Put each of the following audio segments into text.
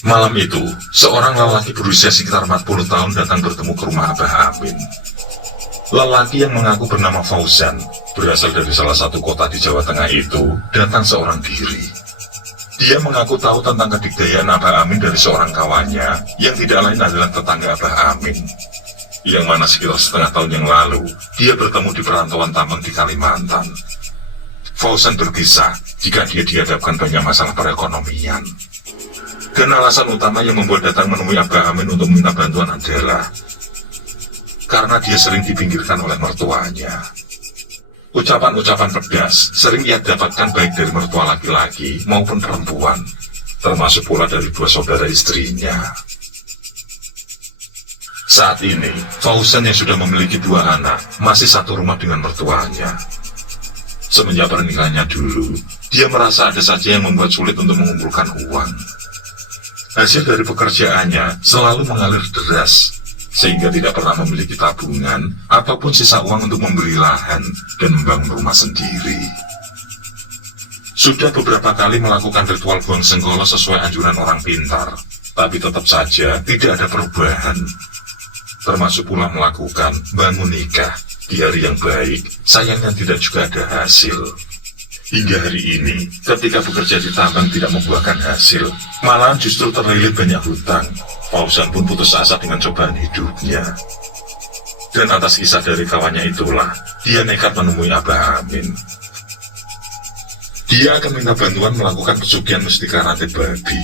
Malam itu, seorang lelaki berusia sekitar 40 tahun datang bertemu ke rumah Abah Amin. Lelaki yang mengaku bernama Fauzan, berasal dari salah satu kota di Jawa Tengah itu, datang seorang diri. Dia mengaku tahu tentang kedikdayaan Abah Amin dari seorang kawannya, yang tidak lain adalah tetangga Abah Amin. Yang mana sekitar setengah tahun yang lalu, dia bertemu di perantauan tambang di Kalimantan. Fauzan berkisah jika dia dihadapkan banyak masalah perekonomian. Dan alasan utama yang membuat datang menemui Abah Amin untuk minta bantuan adalah karena dia sering dipinggirkan oleh mertuanya. Ucapan-ucapan pedas sering ia dapatkan baik dari mertua laki-laki maupun perempuan, termasuk pula dari dua saudara istrinya. Saat ini, Fauzan yang sudah memiliki dua anak masih satu rumah dengan mertuanya. Semenjak pernikahannya dulu, dia merasa ada saja yang membuat sulit untuk mengumpulkan uang. Hasil dari pekerjaannya selalu mengalir deras, sehingga tidak pernah memiliki tabungan ataupun sisa uang untuk membeli lahan dan membangun rumah sendiri. Sudah beberapa kali melakukan ritual buang senggolo sesuai anjuran orang pintar, tapi tetap saja tidak ada perubahan. Termasuk pula melakukan bangun nikah di hari yang baik, sayangnya tidak juga ada hasil. Hingga hari ini, ketika bekerja di tambang tidak membuahkan hasil, malahan justru terlilit banyak hutang. Fauzan pun putus asa dengan cobaan hidupnya. Dan atas kisah dari kawannya itulah, dia nekat menemui Abah Amin. Dia akan minta bantuan melakukan pesugihan mustika rantai babi.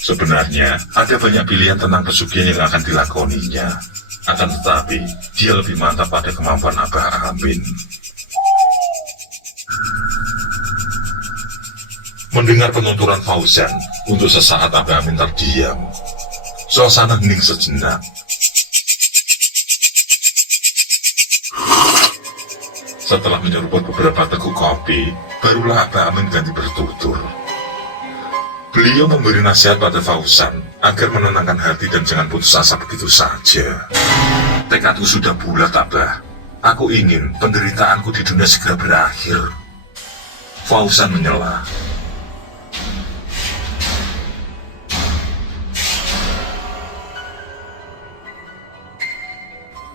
Sebenarnya, ada banyak pilihan tentang pesugihan yang akan dilakoninya. Akan tetapi, dia lebih mantap pada kemampuan Abah Amin. Mendengar penuturan Fauzan, untuk sesaat Abah Amin terdiam. Suasana hening sejenak. Setelah menyeruput beberapa teguk kopi, barulah Abah Amin ganti bertutur. Beliau memberi nasihat pada Fauzan agar menenangkan hati dan jangan putus asa begitu saja. Tekadku sudah bulat, Abah. Aku ingin penderitaanku di dunia segera berakhir. Fauzan menyela.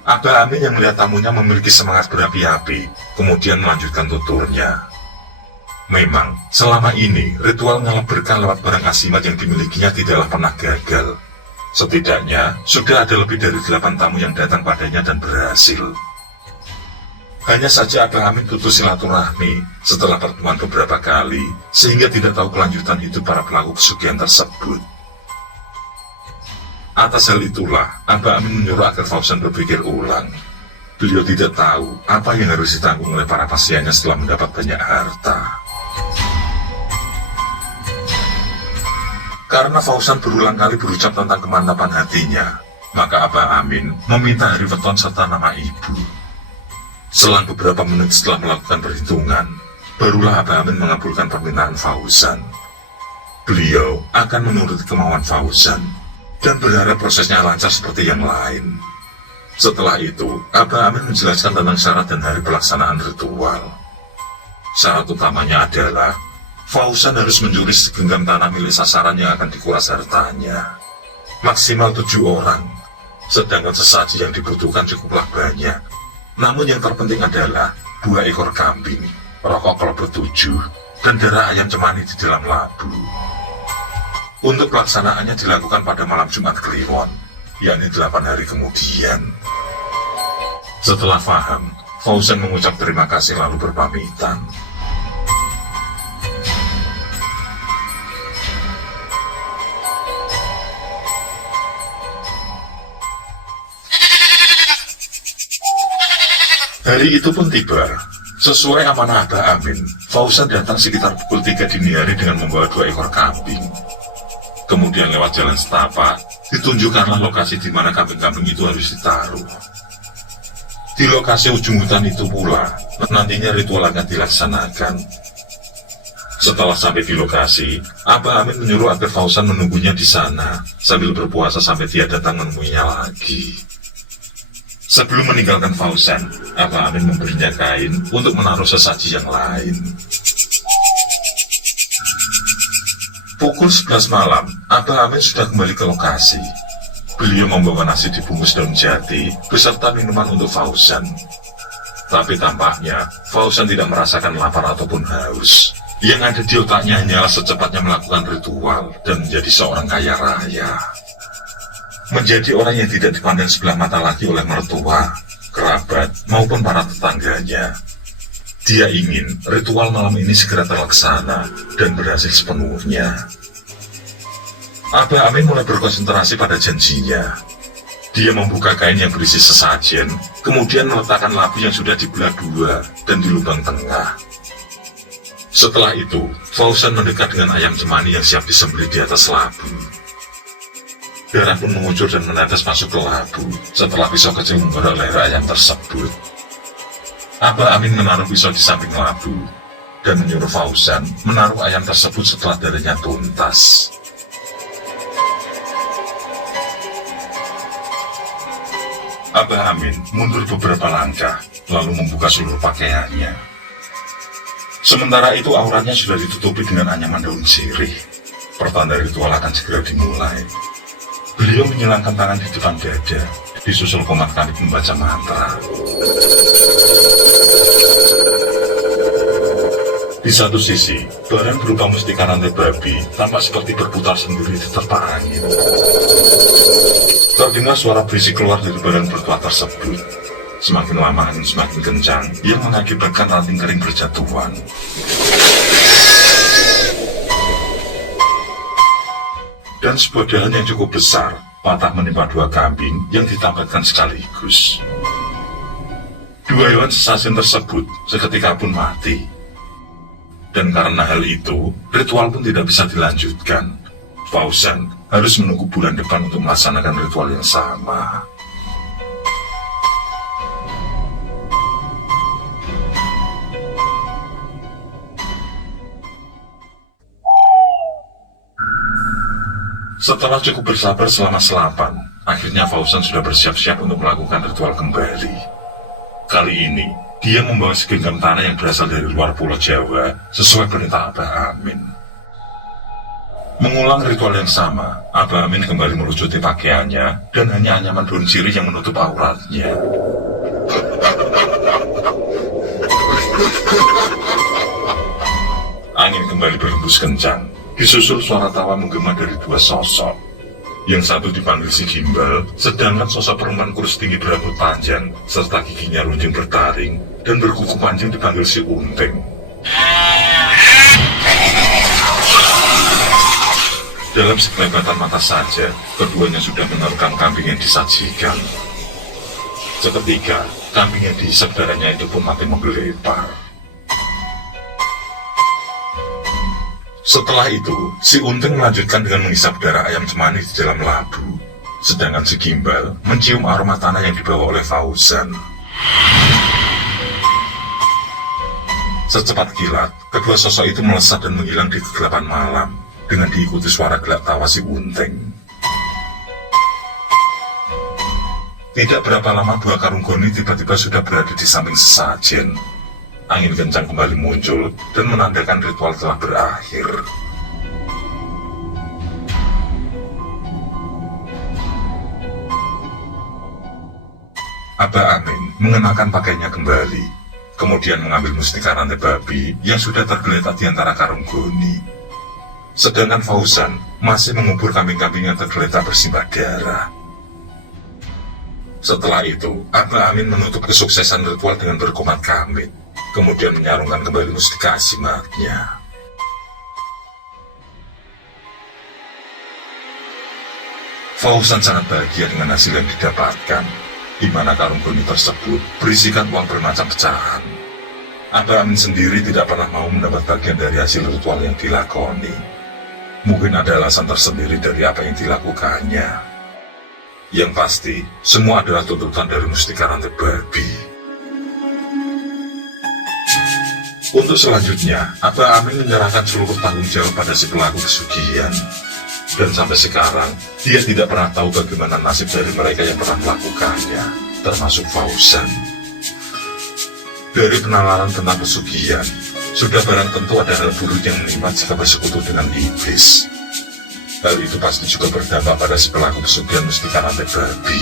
Abah Amin yang melihat tamunya memiliki semangat berapi-api, kemudian melanjutkan tuturnya. Memang, selama ini, ritual ngalap berkah lewat barang asimat yang dimilikinya tidaklah pernah gagal. Setidaknya, sudah ada lebih dari 8 tamu yang datang padanya dan berhasil. Hanya saja Abah Amin putus silaturahmi setelah pertemuan beberapa kali, sehingga tidak tahu kelanjutan hidup para pelaku pesugihan tersebut. Atas hal itulah, Abah Amin menyuruh agar Fauzan berpikir ulang. Beliau tidak tahu apa yang harus ditanggung oleh para pasiennya setelah mendapat banyak harta. Karena Fauzan berulang kali berucap tentang kemantapan hatinya, maka Abah Amin meminta hari weton serta nama ibu. Selang beberapa menit setelah melakukan perhitungan, barulah Abah Amin mengabulkan permintaan Fauzan. Beliau akan menuruti kemauan Fauzan dan berharap prosesnya lancar seperti yang lain. Setelah itu, Abah Amin menjelaskan tentang syarat dan hari pelaksanaan ritual. Syarat utamanya adalah Fauzan harus mencuri segenggam tanah milik sasaran yang akan dikuras hartanya. Maksimal 7 orang, sedangkan sesaji yang dibutuhkan cukuplah banyak. Namun yang terpenting adalah 2 ekor kambing, rokok kelopot 7, dan darah ayam cemani di dalam labu. Untuk pelaksanaannya dilakukan pada malam Jumat Kliwon, yakni 8 hari kemudian. Setelah paham, Fauzan mengucap terima kasih lalu berpamitan. Hari itu pun tiba. Sesuai amanah Abah Amin, Fauzan datang sekitar pukul 3 dini hari dengan membawa 2 ekor kambing. Kemudian lewat jalan setapak, ditunjukkanlah lokasi di mana kambing-kambing itu harus ditaruh. Di lokasi ujung hutan itu pula, nantinya ritual akan dilaksanakan. Setelah sampai di lokasi, Abah Amin menyuruh agar Fauzan menunggunya di sana, sambil berpuasa sampai dia datang menemuinya lagi. Sebelum meninggalkan Fauzan, Abah Amin memberinya kain untuk menaruh sesaji yang lain. Pukul 11 malam, Abah Amin sudah kembali ke lokasi. Beliau membawa nasi dibungkus daun jati beserta minuman untuk Fauzan. Tapi tampaknya Fauzan tidak merasakan lapar ataupun haus. Yang ada di otaknya hanyalah secepatnya melakukan ritual dan menjadi seorang kaya raya. Menjadi orang yang tidak dipandang sebelah mata lagi oleh mertua, kerabat, maupun para tetangganya. Dia ingin ritual malam ini segera terlaksana dan berhasil sepenuhnya. Abah Amin mulai berkonsentrasi pada janjinya. Dia membuka kain yang berisi sesajen, kemudian meletakkan labu yang sudah dibelah dua dan di lubang tengah. Setelah itu, Fauzan mendekat dengan ayam cemani yang siap disembelih di atas labu. Darah pun mengucur dan menetes masuk ke labu setelah pisau kecil memborok leher ayam tersebut. Abah Amin menaruh pisau di samping labu dan menyuruh Fauzan menaruh ayam tersebut setelah darahnya tuntas. Abah Amin mundur beberapa langkah lalu membuka seluruh pakaiannya. Sementara itu auranya sudah ditutupi dengan anyaman daun sirih. Pertanda ritual akan segera dimulai. Beliau menyilangkan tangan di depan dada, disusul komat kamit membaca mantra. Di satu sisi, barang berupa mustika rantai babi tampak seperti berputar sendiri di terpa angin. Terdengar suara berisik keluar dari barang bertuah tersebut. Semakin lama angin semakin kencang, yang mengakibatkan ranting kering berjatuhan. Dan sebuah dahan yang cukup besar patah menimpa dua kambing yang ditambatkan sekaligus. Dua hewan sesajen tersebut seketika pun mati. Dan karena hal itu, ritual pun tidak bisa dilanjutkan. Fauzan harus menunggu bulan depan untuk melaksanakan ritual yang sama. Setelah cukup bersabar selama selapan, akhirnya Fauzan sudah bersiap-siap untuk melakukan ritual kembali. Kali ini, dia membawa segenggam tanah yang berasal dari luar pulau Jawa sesuai perintah Abah Amin. Mengulang ritual yang sama, Abah Amin kembali melucuti pakaiannya dan hanya anyaman daun sirih yang menutup auratnya. Angin kembali berhembus kencang, disusul suara tawa menggema dari dua sosok. Yang satu dipanggil si Gimbal, sedangkan sosok perempuan kurus tinggi berambut panjang, serta giginya runcing bertaring, dan berkuku panjang dipanggil si Unting. Dalam sekelebatan mata saja, keduanya sudah menerkam kambing yang disajikan. Seketika, kambing yang dihisap darahnya itu pun mati menggelepar. Setelah itu, si Unting melanjutkan dengan menghisap darah ayam cemani di dalam labu, sedangkan si Gimbal mencium aroma tanah yang dibawa oleh Fauzan. Secepat kilat, kedua sosok itu melesat dan menghilang di kegelapan malam, dengan diikuti suara gelak tawa si Unting. Tidak berapa lama dua karung goni tiba-tiba sudah berada di samping sesajen. Angin kencang kembali muncul dan menandakan ritual telah berakhir. Abah Amin mengenakan pakaiannya kembali, kemudian mengambil mustika rantai babi yang sudah tergeletak di antara karung goni. Sedangkan Fauzan masih mengubur kambing-kambing yang tergeletak bersimbah darah. Setelah itu, Abah Amin menutup kesuksesan ritual dengan berkomat kamit, kemudian menyarungkan kembali mustika asimatnya. Fauzan sangat bahagia dengan hasil yang didapatkan, di mana karung goni tersebut berisikan uang bermacam pecahan. Abah Amin sendiri tidak pernah mau mendapat bagian dari hasil ritual yang dilakoni. Mungkin ada alasan tersendiri dari apa yang dilakukannya. Yang pasti, semua adalah tuntutan dari mustika rantai babi. Untuk selanjutnya, Abah Amin menyerahkan seluruh tanggung jawab pada si pelaku pesugihan. Dan sampai sekarang, dia tidak pernah tahu bagaimana nasib dari mereka yang pernah melakukannya, termasuk Fauzan. Dari penalaran tentang pesugihan, sudah barang tentu ada hal buruk yang menimpa jika bersekutu dengan iblis. Hal itu pasti juga berdampak pada si pelaku pesugihan mustika rantai babi.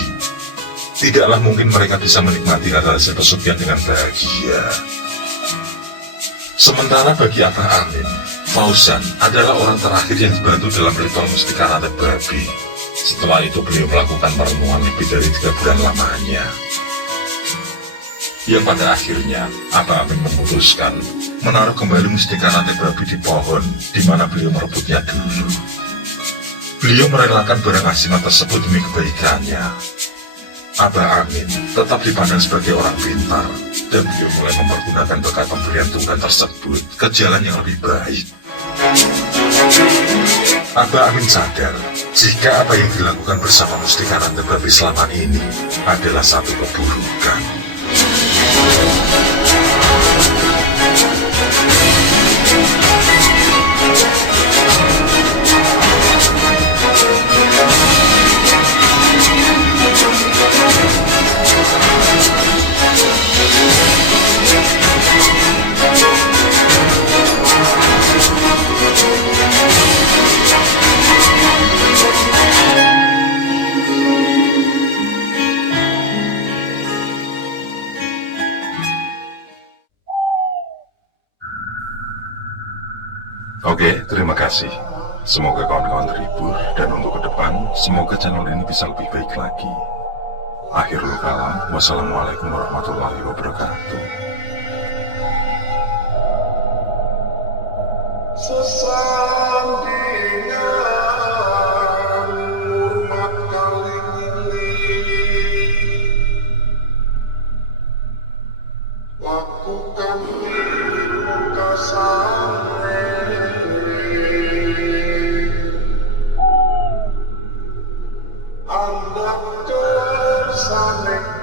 Tidaklah mungkin mereka bisa menikmati hasil pesugihan dengan bahagia. Sementara bagi Abah Amin, Fauzan adalah orang terakhir yang dibantu dalam ritual mustika rantai babi. Setelah itu beliau melakukan perenungan lebih dari 3 bulan lamanya. Yang pada akhirnya, Abah Amin memutuskan menaruh kembali mustika rantai babi di pohon di mana beliau merebutnya dulu. Beliau merelakan barang asinan tersebut demi kebaikannya. Abah Amin tetap dipandang sebagai orang pintar, dan beliau mulai mempergunakan bekas pemberian Tuhan tersebut ke jalan yang lebih baik. Abah Amin sadar jika apa yang dilakukan bersama mustika rantai babi selama ini adalah satu keburukan. Oke, terima kasih. Semoga kawan-kawan terhibur, dan untuk ke depan, semoga channel ini bisa lebih baik lagi. Akhirul kalam, wassalamualaikum warahmatullahi wabarakatuh. Sesandingan hormat kali ini, lakukan muka sampai Anda kersane